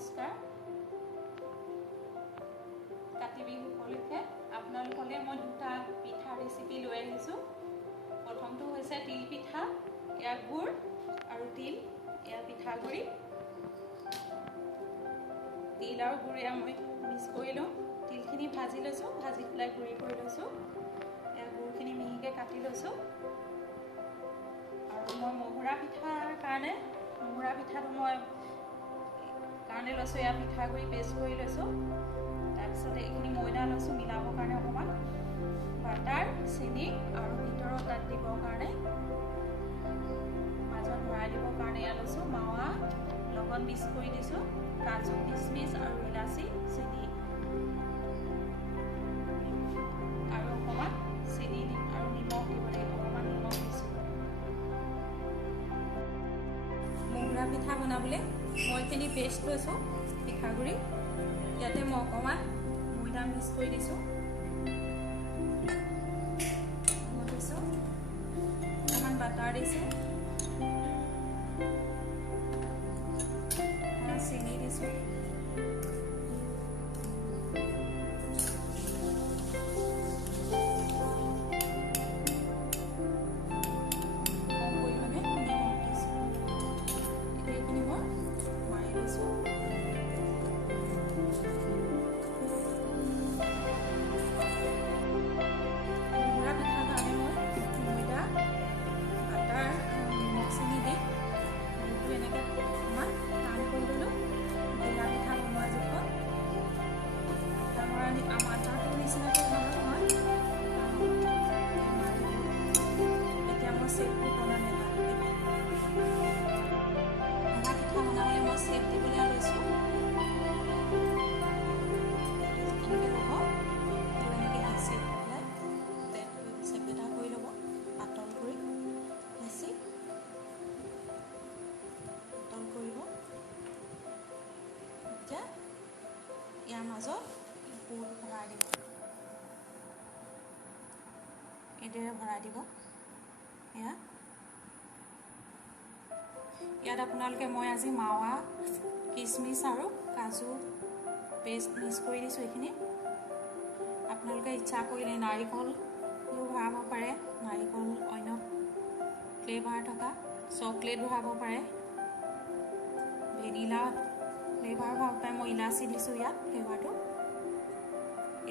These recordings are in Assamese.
নমস্কাৰ। কাতি বিহু উপলক্ষে আপোনালোকলৈ মই দুটা পিঠা ৰেচিপি লৈ আহিছোঁ। প্ৰথমটো হৈছে তিল পিঠা, এয়া গুড় আৰু তিল, এয়া পিঠাগুড়ি। তিল আৰু গুড় এয়া মই মিক্স কৰি লওঁ। তিলখিনি ভাজি লৈছোঁ, ভাজি পেলাই গুড়ি কৰি লৈছোঁ। এয়া গুড়খিনি মিহিকৈ কাটি লৈছোঁ। আৰু মই মহুৰা পিঠাৰ কাৰণে লৈছোঁ, এয়া পিঠাগুড়ি পেষ্ট কৰি লৈছোঁ। তাৰপিছতে এইখিনি ময়দা লৈছোঁ মিলাবৰ কাৰণে, অকণমান বাটাৰ, চেনি আৰু ভিতৰত তাত দিবৰ কাৰণে, মাজত ভৰাই দিবৰ কাৰণে এয়া লৈছোঁ মাৱা লগত মিক্স কৰি দিছোঁ, কাজু, কিচমিচ আৰু ইলাচি, চেনি আৰু অকণমান চেনি দিম আৰু নিমখ দিব লাগিব, অকণমান নিমখ দিছোঁ। মহুৰা পিঠা বনাবলৈ মই এইখিনি পেষ্ট লৈছোঁ পিঠাগুড়ি। ইয়াতে মই অকণমান ময়দা মিক্স কৰি দিছোঁ, অকণমান বাটাৰ দিছোঁ, অকণমান চেনি দিছোঁ, ইয়াৰ মাজত গুড় ভৰাই দিব, এইদৰে ভৰাই দিব। ইয়াত আপোনালোকে মই আজি মাৱা, কিচমিচ আৰু কাজু পেষ্ট মিক্স কৰি দিছোঁ। এইখিনি আপোনালোকে ইচ্ছা কৰিলে নাৰিকলো ভৰাব পাৰে, নাৰিকল অন্য ফ্লেভাৰ থকা চকলেট ভৰাব পাৰে, ভেনিলা ফ্লেভাৰ ভৰাব পাৰে। মই ইলাচি দিছোঁ ইয়াত ফ্লেভাৰটো।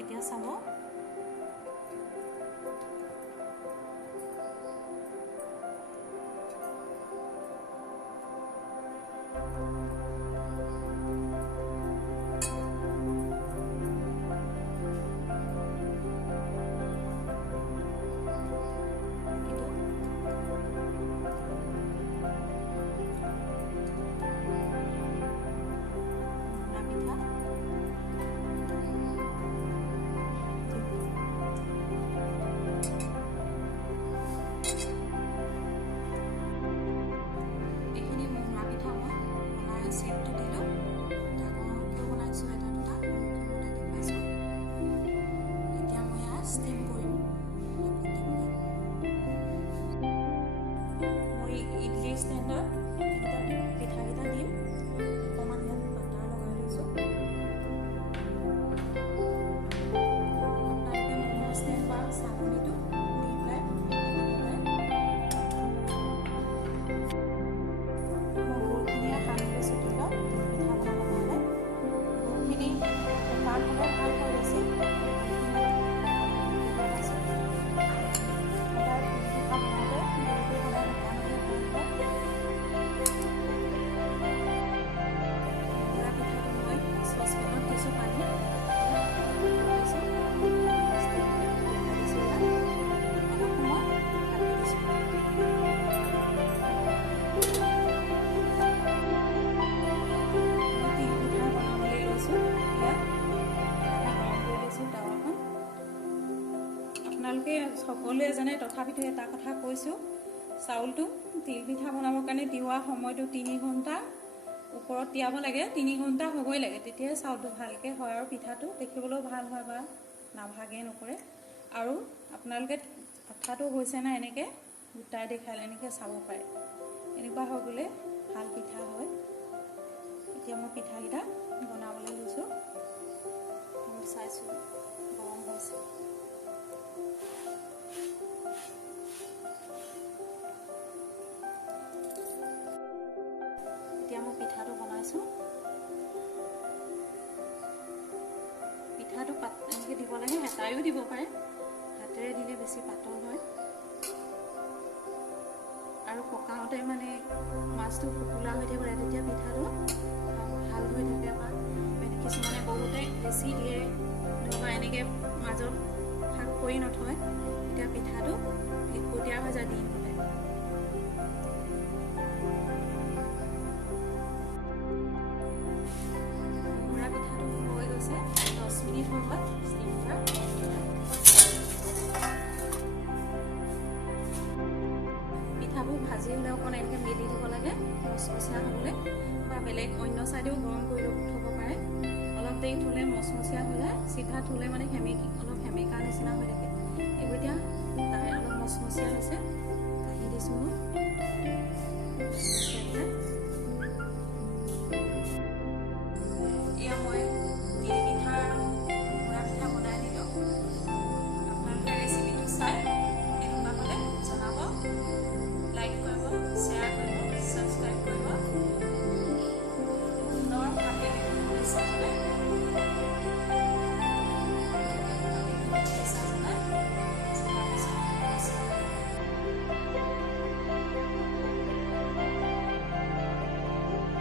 এতিয়া চাব, ইডলি ষ্টেণ্ডত পিঠাকেইটা দিম, অকণমান ইয়াত বাটাৰ লগাই লৈছোঁ। আপোনালোকে ম'ম' ষ্টেণ্ড বা চাকনিটো দি পেলাই মই গুড়খিনি সানি লৈছোঁ তিলত পিঠা বনাবৰ কাৰণে। গুড়খিনি শুকান হ'লে ভাল হৈ গৈছে। আপোনালোকে সকলোৱে জানে, তথাপিতো এটা কথা কৈছোঁ, চাউলটো তিল পিঠা বনাবৰ কাৰণে তিয়াৰ সময়টো 3 ঘণ্টা ওপৰত তিয়াব লাগে। 3 ঘণ্টা হ'বই লাগে, তেতিয়াহে চাউলটো ভালকৈ হয় আৰু পিঠাটো দেখিবলৈও ভাল হয় বা নাভাগে নকৰে। আৰু আপোনালোকে আঠাটো হৈছে না এনেকৈ গোটাই দেখালে এনেকৈ চাব পাৰে, এনেকুৱা হৈ গ'লে ভাল পিঠা হয়। এতিয়া মই পিঠাকেইটা বনাবলৈ লৈছোঁ। মই চাইছোঁ গৰম হৈছে। এতিয়া মই পিঠাটো বনাইছোঁ। পিঠাটো এনেকৈ দিব লাগে, হেতাইও দিব পাৰে, হাতেৰে দিলে বেছি পাতল হয় আৰু পকাওঁতে মানে মাছটো ফুলা হৈ থাকিব লাগে, তেতিয়া পিঠাটো ভাল হৈ থাকে। বা কিছুমানে বহুতে বেছি দিয়ে বা এনেকৈ মাজত ফাঁক কৰি নথয়, তেতিয়া পিঠাটো লিকটীয়া হৈ যায় দিন হ'লে। মুড়া পিঠাটো হৈ গৈছে, 10 মিনিট হৈ গ'ল ষ্টিম কৰা। পিঠাবোৰ ভাজি হ'লে অকণ এনেকৈ মেলি দিব লাগে মচমচীয়া হ'বলৈ, বা বেলেগ অন্য ছাইডেও গৰম কৰি থ'ব পাৰে। অলপ দেৰি থ'লে মচমচীয়া হৈ যায়, চিধা থ'লে মানে অলপ সেমেকা নিচিনা হৈ থাকে। এইবোৰ এতিয়া অলপ মচমচীয়া হৈছে।